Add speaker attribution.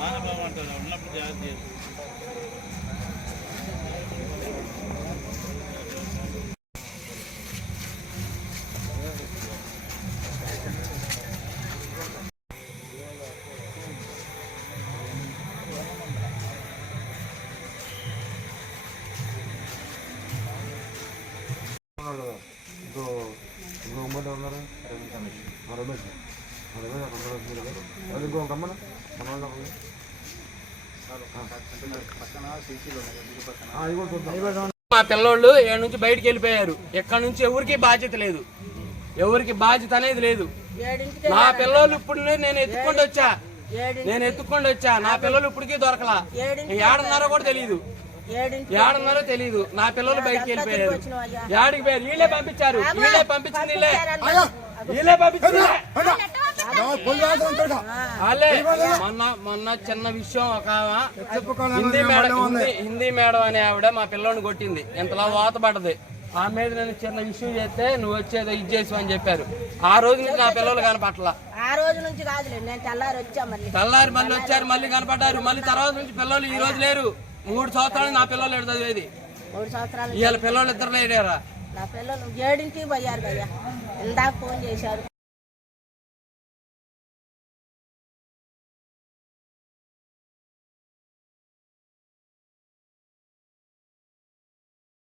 Speaker 1: ఉన్నాడు కదా ఇంకో ఇంకో ఉమ్మడి ఉన్నారు? రమేష్. రమేష్.
Speaker 2: మా పిల్లోళ్ళు ఏడు నుంచి బయటికి వెళ్ళిపోయారు. ఎక్కడ నుంచి ఎవరికి బాధ్యత లేదు. ఎవరికి బాధ్యత అనేది లేదు. నా పిల్లోళ్ళు ఇప్పుడు నేను ఎత్తుకొని వచ్చా? నేను ఎత్తుకొని వచ్చా? నా పిల్లలు ఇప్పటికీ దొరకలా. ఏడున్నారో కూడా తెలియదు ఏడున్నారో తెలియదు నా పిల్లలు బయటికి వెళ్ళిపోయారు. ఏడికి పోయారు. వీళ్ళే పంపించారు. వీళ్ళే పంపించింది వీళ్ళే. వీళ్ళే పంపించింది వాళ్ళే. మొన్న మొన్న చిన్న విషయం ఒక హిందీ మేడం హిందీ హిందీ మేడం అనే ఆవిడ మా పిల్లోని కొట్టింది. ఎంతలా వాత పడ్డది ఆ మీద నేను చిన్న విషయం చేస్తే నువ్వు వచ్చేదో ఇది చేసి అని చెప్పారు. ఆ రోజు నుంచి నా పిల్లలు కనపట్ల
Speaker 3: ఆ రోజు నుంచి కాదులే నేను తెల్లారి వచ్చా మళ్ళీ.
Speaker 2: తెల్లారి మళ్ళీ వచ్చారు మళ్ళీ కనపడ్డారు. మళ్ళీ తర్వాత నుంచి పిల్లలు ఈ రోజు లేరు. మూడు సంవత్సరాలు నా పిల్లలు ఎడు చదివేది?
Speaker 3: మూడు సంవత్సరాలు.
Speaker 2: ఇవాళ పిల్లలు ఇద్దరు లేడారా?
Speaker 3: నా పిల్లలు ఏడింటికి పోయారు భయ్యా. ఇందాక ఫోన్ చేశారు.